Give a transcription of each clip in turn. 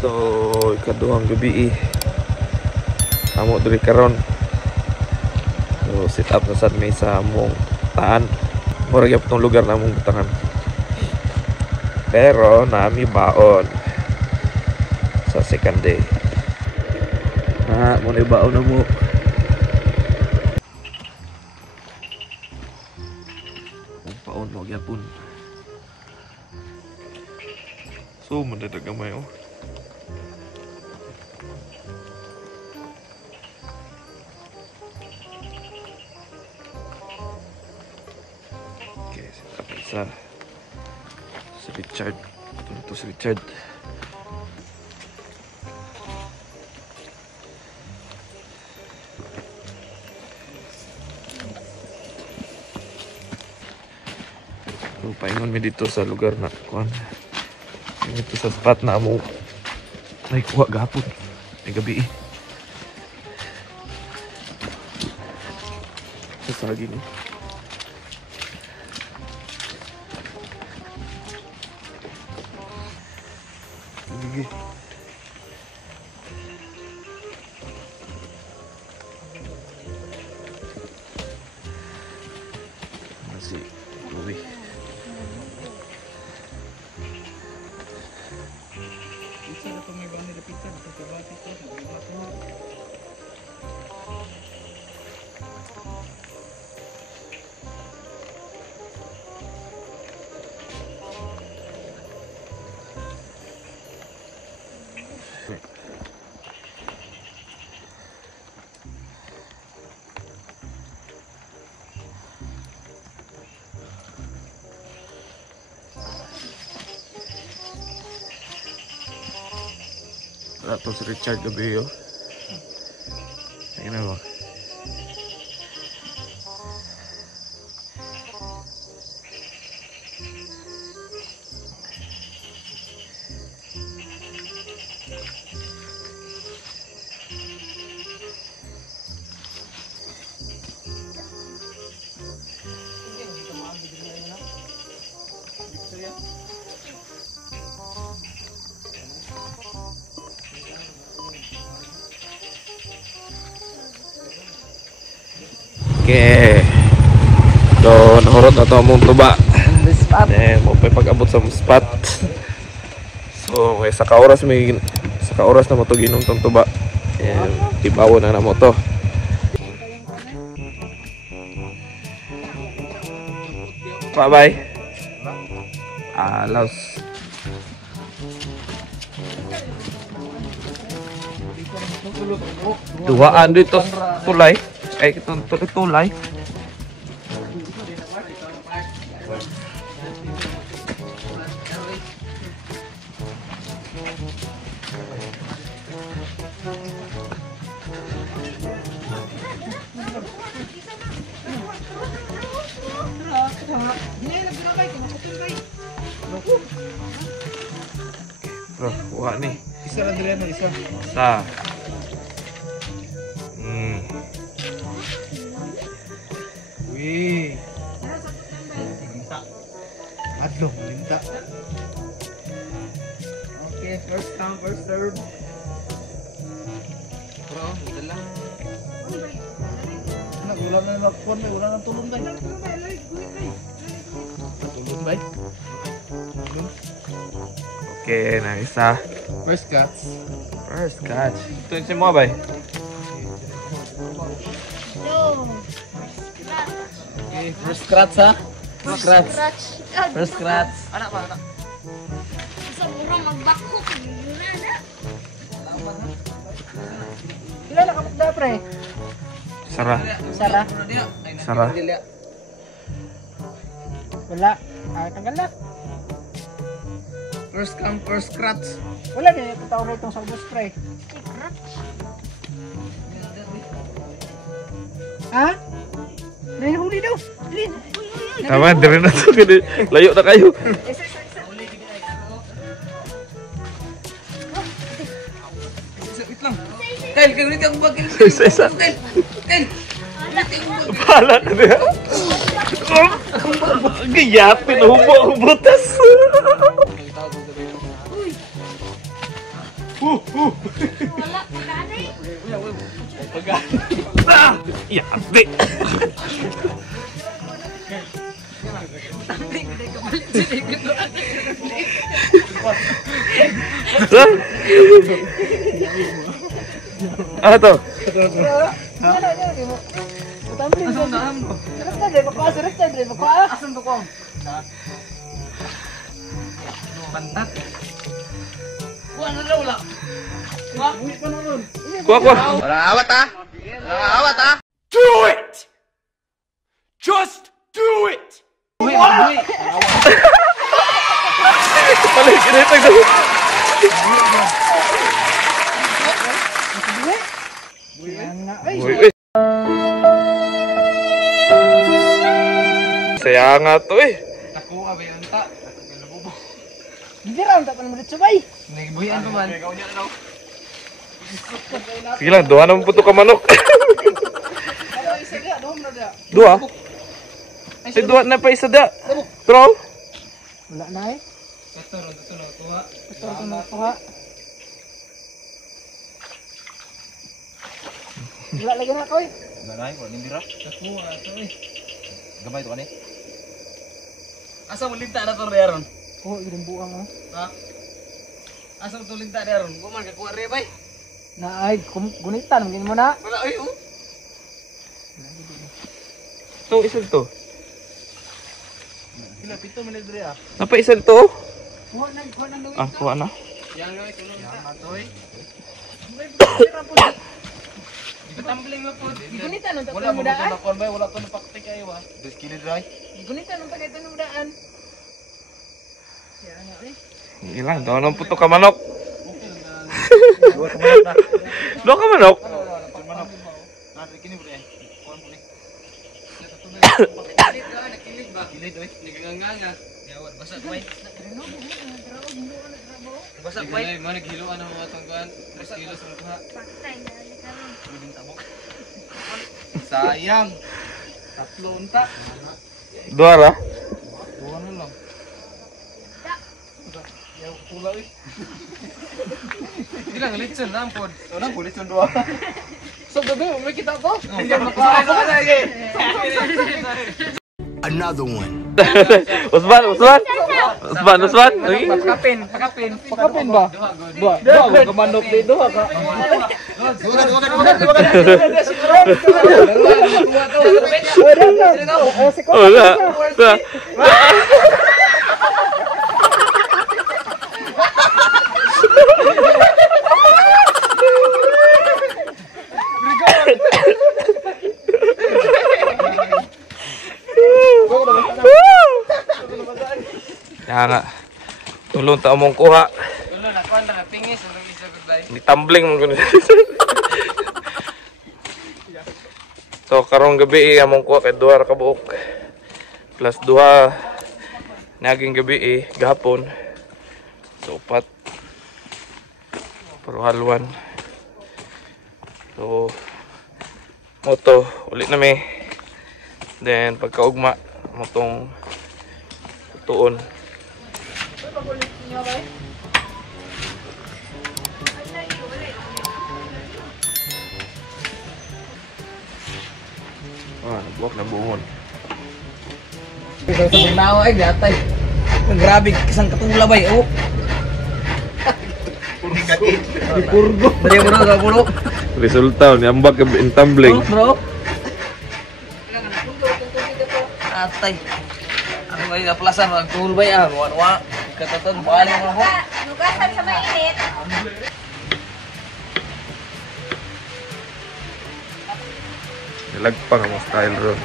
So, ikaduhang gabi amo diri karon. So, sit up na sad may sa among taan. Mura gyud tong lugar na among butangan. Pero nami baon sa second day. Muna baon na mo. Paon mo gyapon. So, mandadag gamay oh. Okay, set up isa. Si Richard. Ito si Richard. So, paingon mi dito sa lugar na kuan. Dito sa spot na amo ay kuha gapon. Ay gabi sasagi ni. Sige. Masih uwi. Tapos Richard gabi oh. Tingnan mo. Okay. So, nahurot na ito among tuba. Mo pa pag-abot sa spot. So, may sa kaoras na mo ito ginong tong tuba. Tibawo na na mo ito. Bye-bye. Alas. Duhaan dito tulay. Ay, itong tulay. Bro, wah nih. Isa lang dili na isa. Sa. Wih. Linta. Adlong linta. Okay, first come, first serve. Bro, ito lang. Ulang na nakpon, may ulang ng tulong bay. Tulong bay. Okay, na isa. First catch. First catch. Ito yung semua bay. Okay, first scratch ha. First scratch. First scratch. Anak pa, anak. Sa murang magbakok. Ilan nakapagda pre? Sarah. Sarah? Sarah. Wala. Tanggal na. First come, first scratch. Wala din. Ipataw na itong salvo spray. Ha? Nahihuli daw. Lin. Tama, dire na to. Layo na kayo. Wait lang. Kyle, kayo ulit ang bagay. Isa. Kyle. Bahala na niya. Gayapin. Hubo ang butas. Wala, pagani. Iya, di. Ano to? Asan to ko? Pantat. Wala na wala. Kuha, kuha. Uy, uy. Balik, kinitag na. Uy, uy. Saya nga to eh. Nakuha ba yan ta? Hindi ram tak pala sabay. Nagibuhian pa man. Sige lang, duha naman po ito ka manok. Dua? Ay, dua na pa isa da. Pero, Wala na eh. Ito na kuha. Ito ko na kuha. Wala lagi na ko eh. Nakuha ito eh. Gamay to ani. Asa mo linta na to rearon? Oh, ilang buang oh. Ha? Asa mo to linta rearon? Kuman ka kuha re bay. Na ay gunitan mungkin mo na. Wala ay oh. ito, isa to. Sila pito man dire ah. Napa isa to? Kuha na daw. Ah, kuha na. Yang nga ito linta toy. Ipatambling mo po. Gunitan ang Wala mo na kon bay, wala to napaktik kayo ah. 2 kilo dry. Gunitan ang tagay tanong daan. Ya nga eh. Ilang, duha naman po ito ka manok. Dua tumanok na. Duha ka manok? Tumanok. Ah, kini bro eh. Kuan po ni. Kilit ka, nakilit ba? Kilit oy. Naganganga. Yawat basak bay. Basak bay. Ay, man naghiloan ang mga tanggan. 3 kilos ang kuha. Paktay na karon. Pwedeng tabok. Sayang. Tatlo unta. Dua ra? Duha na lang. Yaw pula eh. Ilang litson lang pod. Orang kulit sun dua. So gabi, may kita to. Another one. Usman. Uy. Pakapin. Pakapin ba? Dua ka manok dito ka. Wala. Kaya nga, tulong ta mong kuha. Ulo na kuan na pingis ulo isa gud Di tumbling mo kuno. So karong gabi among kuha kay duha ra ka buok. Plus duha naging gabi gahapon. So upat. Pero halwan. So moto ulit na mi. Then pagkaugma motong tuon. Nabuwak na buhon. Ikaw sa pagnawa ay gatay. Grabe kisang katula bay. Oh. Dipurgo. Dali mo na puro. Resulta ni ambak ka in tumbling. Bro. Atay. Ano ba yung plasan ng tool bay ah? Wa. Katatan bali mo ako. Nugasan sa mainit. Nilagpang ang style ron.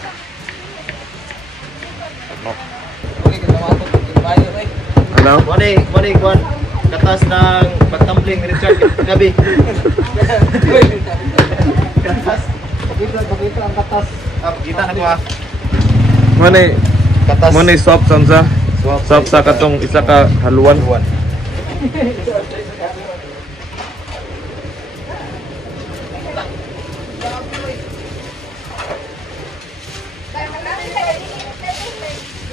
Okay, kita matok yung bayo bay. Ano? Wani kuan. Katas ng pagtumbling Richard gabi. Katas. Pakita ang katas. Ah, kita na ko ah. Mani, Katas. mani swap sa swap sa katong isa ka haluan.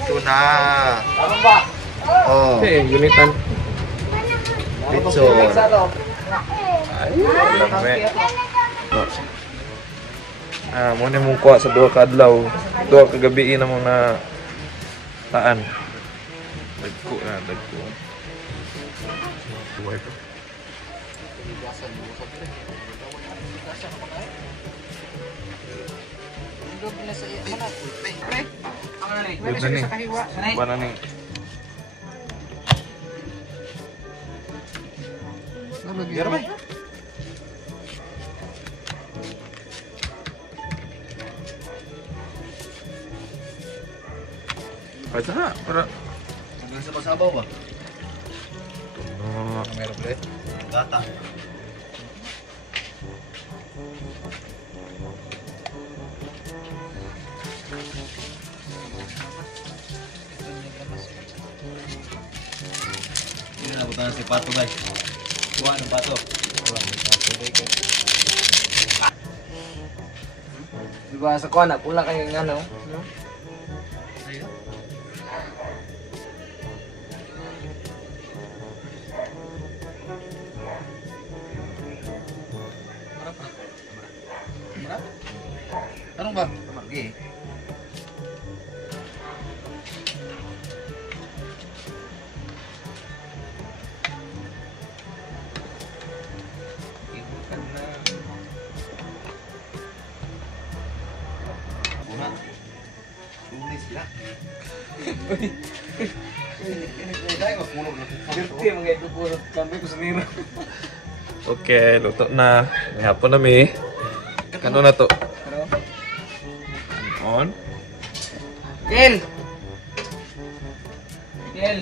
Tuna. Ano ba? Oh, Okay, gunitan. pizza. Ay, lami. Mo ni mong kuha sa duha ka adlaw. Duha ka gabi na mo na taan. Dagko na, dagko. Buhay ko. Good na ni. Bana ni. Ay, sana. Para. Hanggang sa masabaw ba? Tuno. Meron ulit. Gata. Ini na butan si Pato guys. Kuha ng Pato. Diba sa kuha na, pula kayo ng ano. No? Anong ba? Margi. Una. Tulis ya. Dirty mga ito puro kami ko sa nira. Okay, luto na. May hapon na mi. Kano na to? On. Kel! Kel!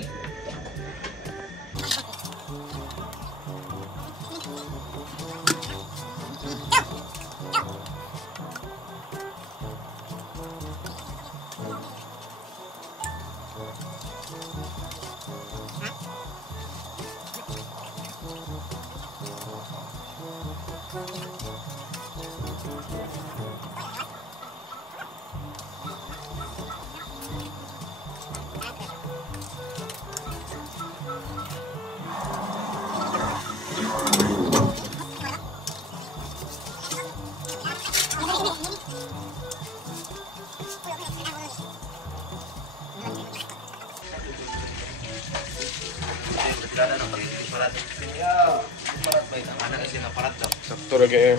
Sakto lagi eh.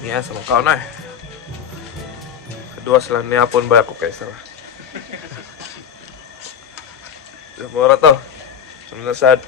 Niya sa mga na eh. Kedua sila ni hapon ba ako kaysa. Mura to. Sunod na sad.